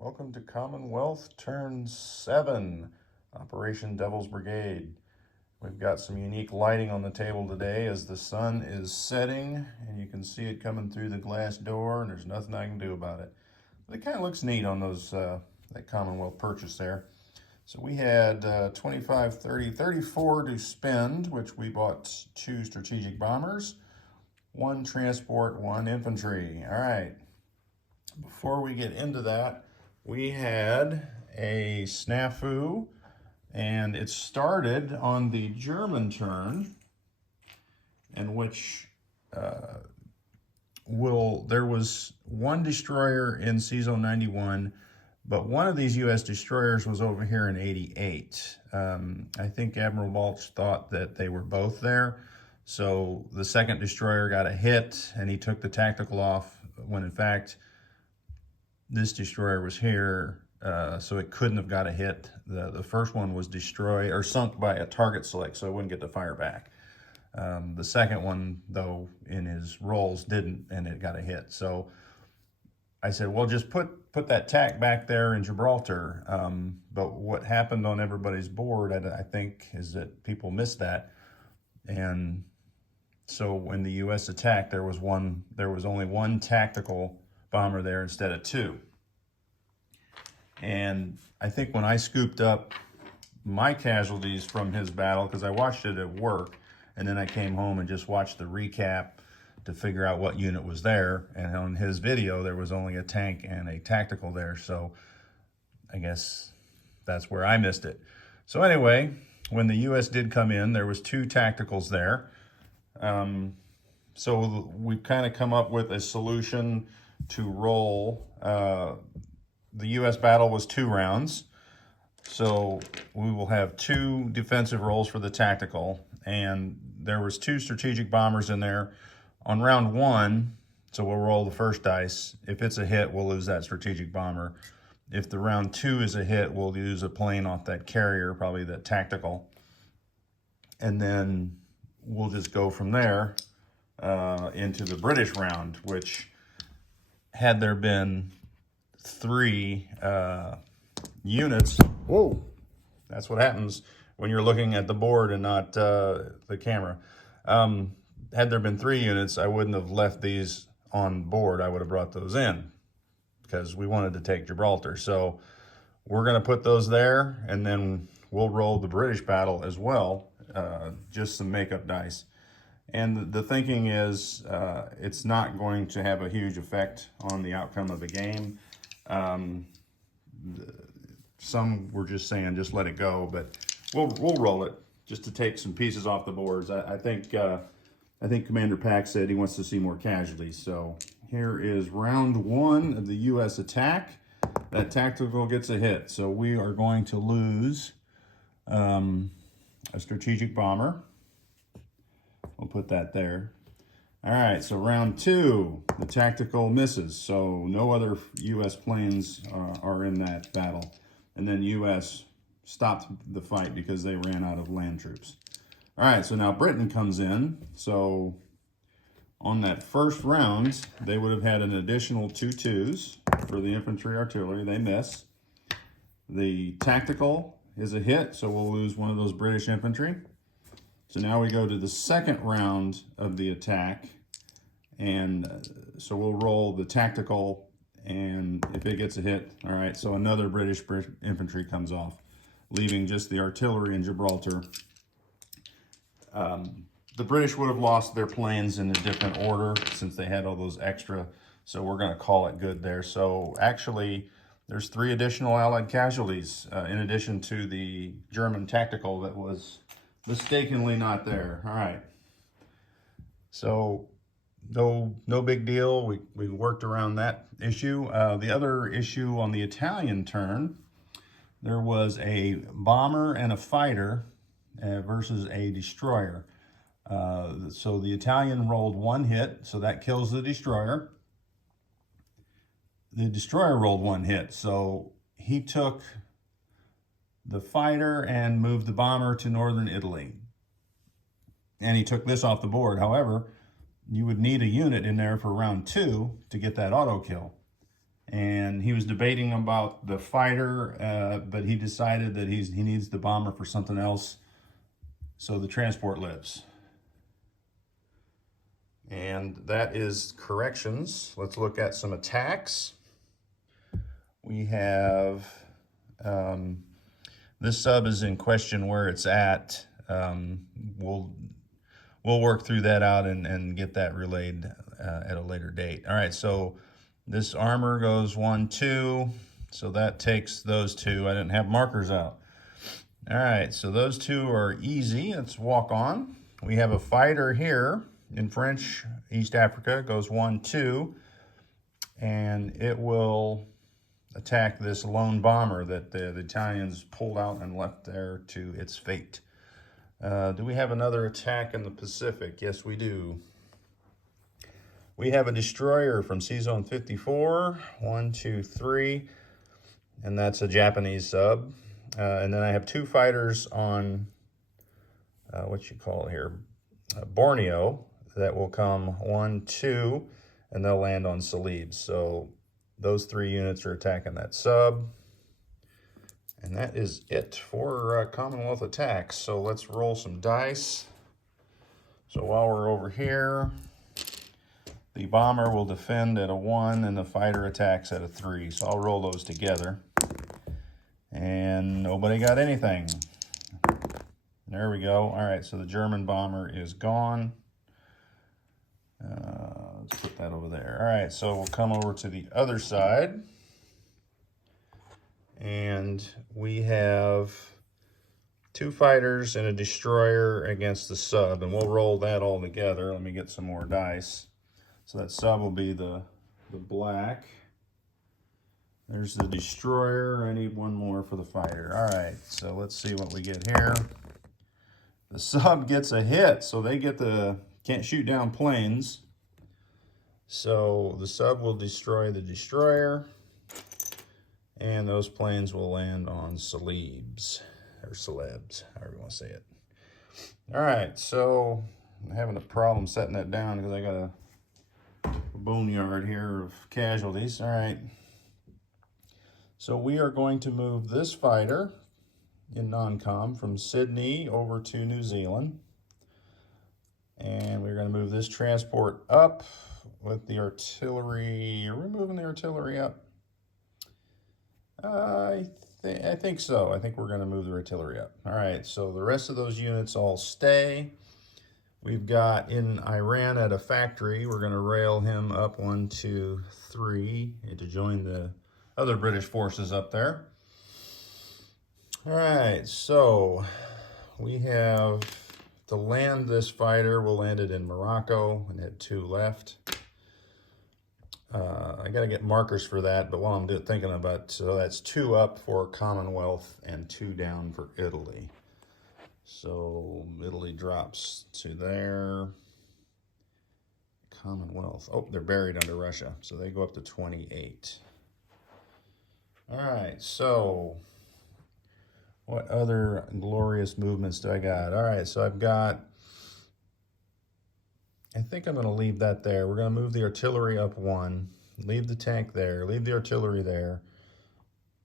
Welcome to Commonwealth Turn 7, Operation Devils Brigade. We've got some unique lighting on the table today as the sun is setting, and you can see it coming through the glass door, and there's nothing I can do about it. But it kind of looks neat on those that Commonwealth purchase there. So we had 25, 30, 34 to spend, which we bought 2 strategic bombers, 1 transport, 1 infantry. All right. Before we get into that, we had a snafu, and it started on the German turn, in which there was 1 destroyer in CZone 91, but one of these U.S. destroyers was over here in 88. I think Admiral Balch thought that they were both there, so the second destroyer got a hit, and he took the tactical off, when in fact, this destroyer was here, so it couldn't have got a hit. The first one was destroyed or sunk by a target select, so it wouldn't get to fire back. The second one, though, in his rolls didn't, and it got a hit. So I said, well, just put that tack back there in Gibraltar. But what happened on everybody's board, I think, is that people missed that. And so when the U.S. attacked, there was only 1 tactical bomber there instead of 2. And I think when I scooped up my casualties from his battle, because I watched it at work, and then I came home and just watched the recap to figure out what unit was there. And on his video, there was only a tank and a tactical there. So I guess that's where I missed it. So anyway, when the U.S. did come in, there was 2 tacticals there. So we've kind of come up with a solution to roll. The U.S. battle was 2 rounds, so we will have 2 defensive rolls for the tactical, and there was 2 strategic bombers in there on round 1. So we'll roll the first dice. If it's a hit, we'll lose that strategic bomber. If the round 2 is a hit, we'll use a plane off that carrier, probably that tactical, and then we'll just go from there into the British round, which, had there been 3 units, whoa, that's what happens when you're looking at the board and not the camera. Had there been 3 units, I wouldn't have left these on board. I would have brought those in because we wanted to take Gibraltar. So we're going to put those there, and then we'll roll the British battle as well, just some makeup dice. And the thinking is it's not going to have a huge effect on the outcome of the game. Some were just saying just let it go, but we'll roll it just to take some pieces off the boards. I think Commander Pack said he wants to see more casualties. So here is round 1 of the U.S. attack. That tactical gets a hit, so we are going to lose a strategic bomber. We'll put that there. All right, so round 2, the tactical misses. So no other U.S. planes are in that battle. And then U.S. stopped the fight because they ran out of land troops. All right, so now Britain comes in. So on that first round, they would have had an additional 2 2s for the infantry artillery. They miss. The tactical is a hit, so we'll lose one of those British infantry. So now we go to the second round of the attack, and so we'll roll the tactical, and if it gets a hit, all right, so another British infantry comes off, leaving just the artillery in Gibraltar. The British would have lost their planes in a different order since they had all those extra, so we're going to call it good there. So actually, there's 3 additional Allied casualties in addition to the German tactical that was mistakenly not there. All right. So no big deal. We worked around that issue. The other issue on the Italian turn, there was a bomber and a fighter versus a destroyer. So the Italian rolled 1 hit, so that kills the destroyer. The destroyer rolled 1 hit, so he took the fighter and moved the bomber to northern Italy. And he took this off the board. However, you would need a unit in there for round 2 to get that auto kill. And and he was debating about the fighter, but he decided that he needs the bomber for something else, so the transport lives. And that is corrections. Let's look at some attacks. We have, this sub is in question where it's at. We'll work through that out and get that relayed at a later date. All right, so this armor goes 1, 2, so that takes those two. I didn't have markers out. All right, so those two are easy. Let's walk on. We have a fighter here in French East Africa, goes 1, 2, and it will attack this lone bomber that the Italians pulled out and left there to its fate. Do we have another attack in the Pacific? Yes, we do. We have a destroyer from C-Zone 54, 1, 2, 3, and that's a Japanese sub. And then I have two fighters on, what you call it here, Borneo, that will come 1, 2, and they'll land on Celebes. So those 3 units are attacking that sub. And that is it for Commonwealth attacks. So let's roll some dice. So while we're over here, the bomber will defend at a 1 and the fighter attacks at a 3. So I'll roll those together. And nobody got anything. There we go. All right, so the German bomber is gone. Let's put that over there. All right, so we'll come over to the other side. And we have 2 fighters and a destroyer against the sub. And we'll roll that all together. Let me get some more dice. So that sub will be the black. There's the destroyer. I need 1 more for the fighter. All right, so let's see what we get here. The sub gets a hit, so they get can't shoot down planes. So the sub will destroy the destroyer, and those planes will land on Celebes, or Celebes, however you want to say it. All right, so I'm having a problem setting that down because I got a boneyard here of casualties. All right. So we are going to move this fighter in non-com from Sydney over to New Zealand. And we're going to move this transport up with the artillery. Are we moving the artillery up? I think so. I think we're going to move the artillery up. All right, so the rest of those units all stay. We've got in Iran at a factory, we're going to rail him up 1, 2, 3 to join the other British forces up there. All right, so we have to land this fighter. We'll land it in Morocco and had 2 left. I got to get markers for that, but while I'm thinking about, so that's 2 up for Commonwealth and 2 down for Italy. So Italy drops to there. Commonwealth. Oh, they're buried under Russia, so they go up to 28. All right, so what other glorious movements do I got? All right, so I've got, I think I'm going to leave that there. We're going to move the artillery up 1, leave the tank there, leave the artillery there.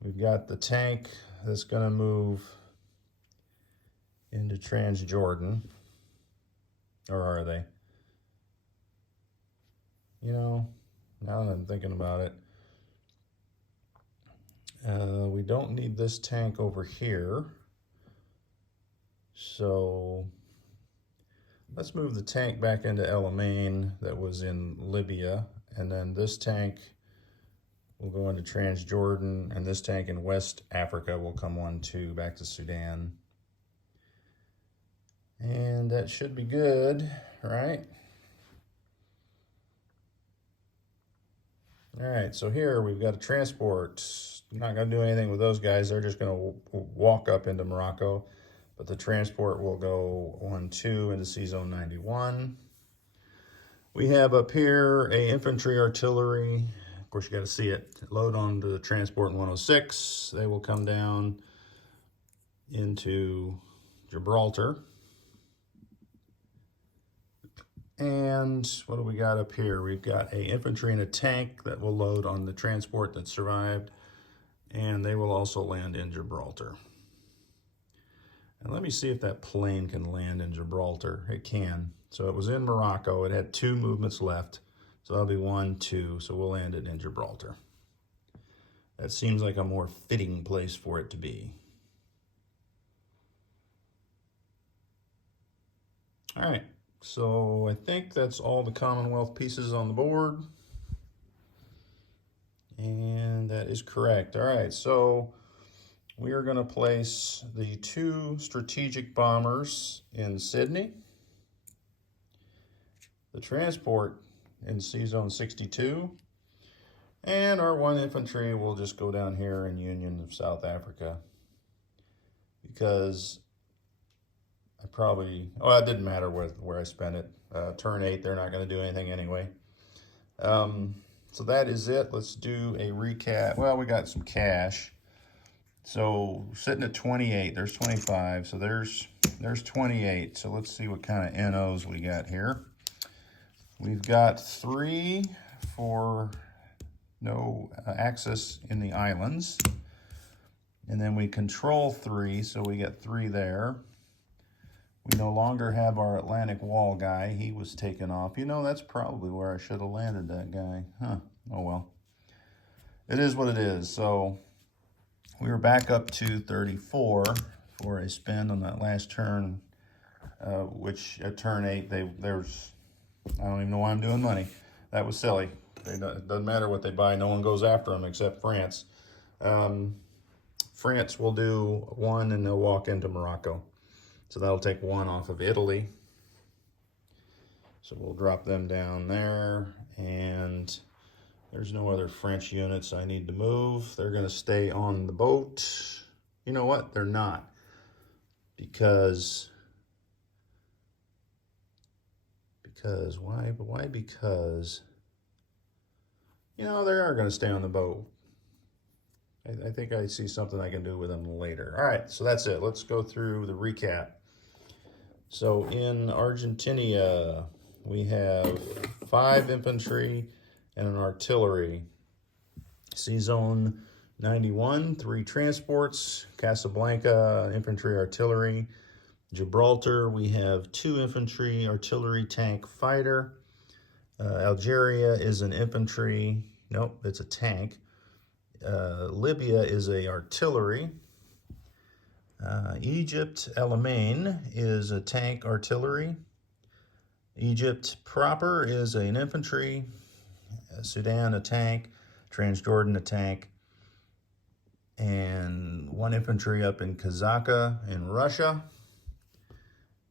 We've got the tank that's going to move into Transjordan, or are they? You know, now that I'm thinking about it, we don't need this tank over here, so let's move the tank back into El Alamein that was in Libya, and then this tank will go into Transjordan, and this tank in West Africa will come 1, 2 back to Sudan. And that should be good, right? All right, so here we've got a transport. I'm not going to do anything with those guys. They're just going to walk up into Morocco. But the transport will go 1, 2 into C-Zone 91. We have up here a infantry artillery. Of course, you got to see it. Load onto the transport in 106. They will come down into Gibraltar. And what do we got up here? We've got a infantry and a tank that will load on the transport that survived, and they will also land in Gibraltar. And let me see if that plane can land in Gibraltar. It can. So it was in Morocco. It had 2 movements left. So that'll be 1, 2. So we'll land it in Gibraltar. That seems like a more fitting place for it to be. All right. So I think that's all the Commonwealth pieces on the board. And that is correct. All right, so we are going to place the 2 strategic bombers in Sydney, the transport in C-Zone 62, and our 1 infantry will just go down here in Union of South Africa, because it didn't matter where I spent it. Turn 8, they're not going to do anything anyway. So that is it. Let's do a recap. Well, we got some cash. So sitting at 28, there's 25. So there's 28. So let's see what kind of NOs we got here. We've got 3 for no access in the islands. And then we control 3, so we get 3 there. We no longer have our Atlantic Wall guy. He was taken off. You know, that's probably where I should have landed that guy. Huh. Oh, well. It is what it is. So we were back up to 34 for a spend on that last turn, which at turn 8, I don't even know why I'm doing money. That was silly. It doesn't matter what they buy. No one goes after them except France. France will do 1, and they'll walk into Morocco. So that'll take 1 off of Italy. So we'll drop them down there. And there's no other French units I need to move. They're going to stay on the boat. You know what? They're not. Because why? But why? Because, you know, they are going to stay on the boat. I think I see something I can do with them later. All right, so that's it. Let's go through the recap. So in Argentina, we have 5 infantry and an artillery. C-Zone 91, 3 transports. Casablanca, infantry, artillery. Gibraltar, we have 2 infantry, artillery, tank, fighter. Algeria is an infantry. Nope, it's a tank. Libya is a artillery. Egypt, El Alamein is a tank artillery. Egypt proper is an infantry. Sudan, a tank. Transjordan, a tank. And 1 infantry up in Kazaka in Russia.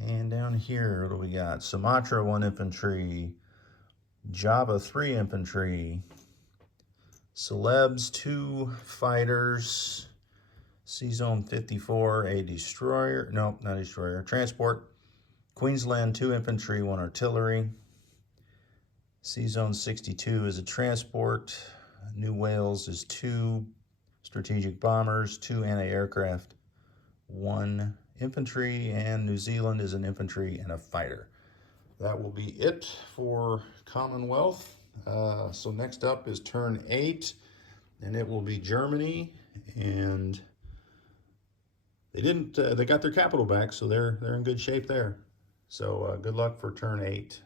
And down here, what do we got? Sumatra, 1 infantry. Java, 3 infantry. Celebes, 2 fighters. C-Zone 54, a destroyer. Nope, not a destroyer. Transport. Queensland, 2 infantry, 1 artillery. C-Zone 62 is a transport. New Wales is 2 strategic bombers, 2 anti-aircraft, 1 infantry, and New Zealand is an infantry and a fighter. That will be it for Commonwealth. So next up is turn 8, and it will be Germany, and they got their capital back, so they're in good shape there. So good luck for turn 8.